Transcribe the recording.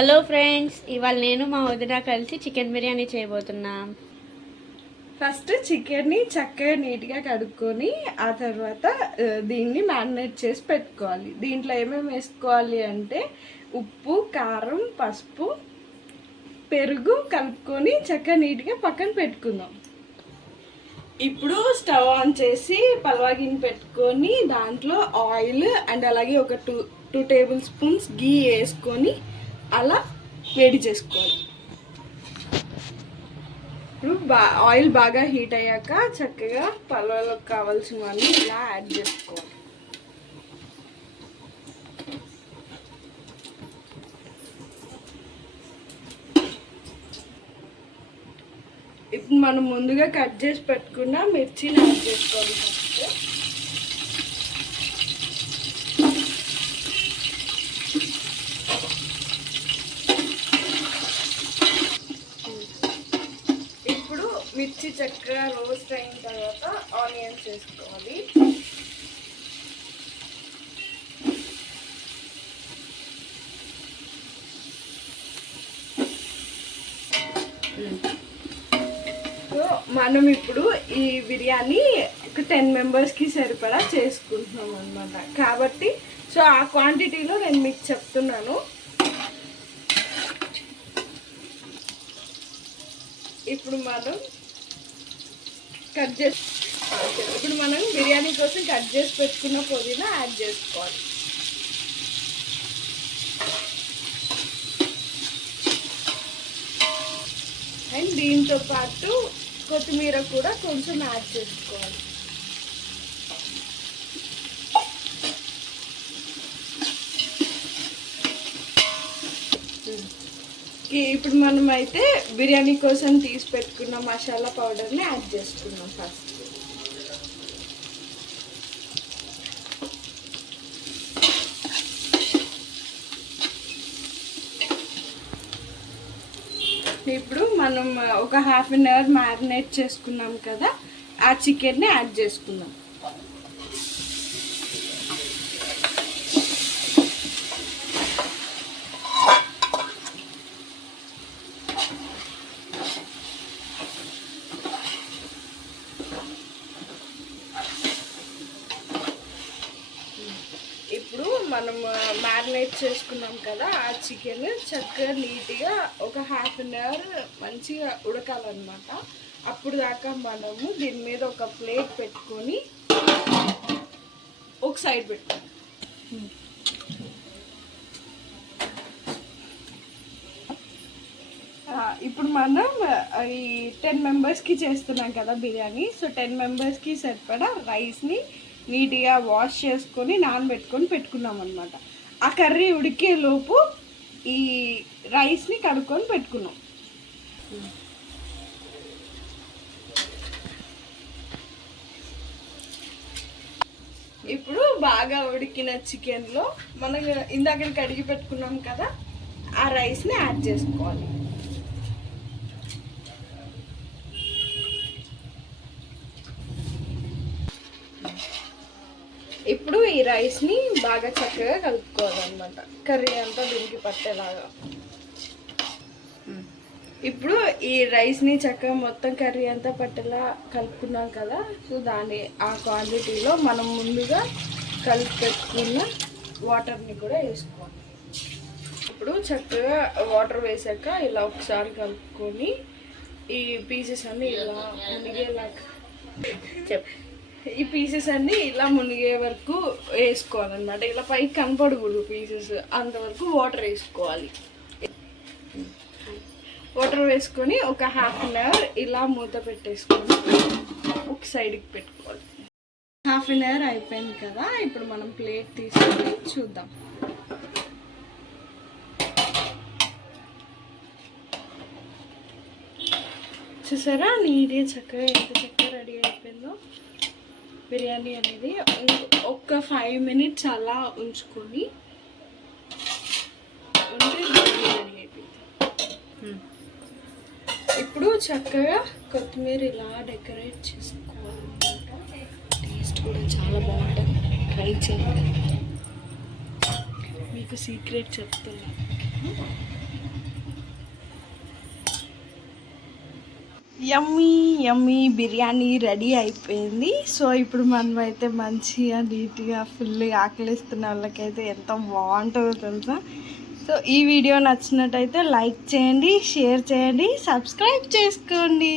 Hello friends, ఇవాళ నేను మా వదిన కలిసి చికెన్ బిర్యానీ చేయబోతున్నాం. ఫస్ట్ చికెన్ని చక్కగా నీట్గా కడుక్కొని ఆ తర్వాత దీన్ని మ్యారినేట్ చేసి పెట్టుకోవాలి. దీంట్లో ఏమేమి వేసుకోవాలి అంటే ఉప్పు, కారం, పసుపు, పెరుగు కలుపుకొని చక్కగా నీట్గా పక్కన పెట్టుకుందాం. ఇప్పుడు స్టవ్ ఆన్ చేసి పలవాగిని పెట్టుకొని దాంట్లో ఆయిల్ అండ్ అలాగే ఒక టూ టేబుల్ స్పూన్స్ గీ వేసుకొని అలా వేడి చేసుకోవాలి. ఇప్పుడు ఆయిల్ బాగా హీట్ అయ్యాక చక్కగా పలావులోకి కావాల్సినవన్నీ ఇలా యాడ్ చేసుకోవాలి. ఇప్పుడు మనం ముందుగా కట్ చేసి పెట్టుకున్న మిర్చిని యాడ్ చేసుకోవాలి. ఫస్ట్ మిర్చి చక్కగా రోస్ట్ అయిన తర్వాత ఆనియన్స్ వేసుకోవాలి. సో మనం ఇప్పుడు ఈ బిర్యానీ ఒక 10 మెంబర్స్కి సరిపడా చేసుకుంటున్నాం అన్నమాట. కాబట్టి సో ఆ క్వాంటిటీలో నేను మీకు చెప్తున్నాను. ఇప్పుడు మనం బిర్యానీ కోసం కట్ చేసి పెట్టుకున్న పుదీనా యాడ్ చేసుకోవాలి. అండ్ దీంతో పాటు కొత్తిమీర కూడా కొంచెం యాడ్ చేసుకోవాలి. ఇప్పుడు మనం అయితే బిర్యానీ కోసం తీసి పెట్టుకున్న మసాలా పౌడర్ని యాడ్ చేసుకున్నాం. ఫస్ట్ ఇప్పుడు మనం ఒక ½ అన్ అవర్ మ్యారినేట్ చేసుకున్నాం కదా, ఆ చికెన్ని యాడ్ చేసుకున్నాం. ఇప్పుడు మనం మ్యారినేట్ చేసుకున్నాం కదా, ఆ చికెన్ చక్కగా నీట్గా ఒక ½ అన్ అవర్ మంచిగా ఉడకాలన్నమాట. అప్పుడు దాకా మనము దీని మీద ఒక ప్లేట్ పెట్టుకొని ఒక సైడ్ పెట్టుకోవాలి. ఇప్పుడు మనం ఈ 10 మెంబర్స్కి చేస్తున్నాం కదా బిర్యానీ. సో 10 మెంబర్స్కి సరిపడా రైస్ని నీట్గా వాష్ చేసుకొని నానబెట్టుకొని పెట్టుకున్నాం అనమాట. ఆ కర్రీ ఉడికే లోపు ఈ రైస్ని కడుక్కొని పెట్టుకున్నాం. ఇప్పుడు బాగా ఉడికిన చికెన్లో మనం ఇందాక కడిగి పెట్టుకున్నాం కదా, ఆ రైస్ని యాడ్ చేసుకోవాలి. ఇప్పుడు ఈ రైస్ని బాగా చక్కగా కలుపుకోవాలన్నమాట, కర్రీ అంతా దీనికి పట్టేలాగా. ఇప్పుడు ఈ రైస్ని చక్కగా మొత్తం కర్రీ అంతా పట్టేలా కలుపుకున్నాం కదా. సో ఆ క్వాంటిటీలో మనం ముందుగా కలిపి పెట్టుకున్న వాటర్ని కూడా వేసుకోవాలి. ఇప్పుడు చక్కగా వాటర్ వేసాక ఇలా ఒకసారి కలుపుకొని ఈ పీసెస్ అన్నీ ఇలా ఈ పీసెస్ అన్నీ ఇలా మునిగే వరకు వేసుకోవాలన్నమాట. ఇలా పైకి కనపడకూడదు పీసెస్, అంతవరకు వాటర్ వేసుకోవాలి. వాటర్ వేసుకొని ఒక ½ అన్ అవర్ ఇలా మూత పెట్టేసుకొని ఒక సైడ్కి పెట్టుకోవాలి. ½ అన్ అవర్ అయిపోయింది కదా, ఇప్పుడు మనం ప్లేట్ తీసుకొని చూద్దాం. చూసారా నీట్గా చక్కగా ఎంత చక్కగా రెడీ అయిపోయిందో బిర్యానీ అనేది. ఒక 5 మినిట్స్ అలా ఉంచుకొని ఉంటే రెడీ అయిపోయింది. ఇప్పుడు చక్కగా కొత్తిమీర ఇలా డెకరేట్ చేసుకోవాలి. టేస్ట్ కూడా చాలా బాగుంటుంది, ట్రై చేయండి. మీకు సీక్రెట్ చెప్తున్నా. యమ్మీ యమ్మీ బిర్యానీ రెడీ అయిపోయింది. సో ఇప్పుడు మనం అయితే మంచిగా నీట్గా ఫుల్ ఆకలిస్తున్న వాళ్ళకైతే ఎంత బాగుంటుందో తెలుసా. సో ఈ వీడియో నచ్చినట్టయితే లైక్ చేయండి, షేర్ చేయండి, సబ్స్క్రైబ్ చేసుకోండి.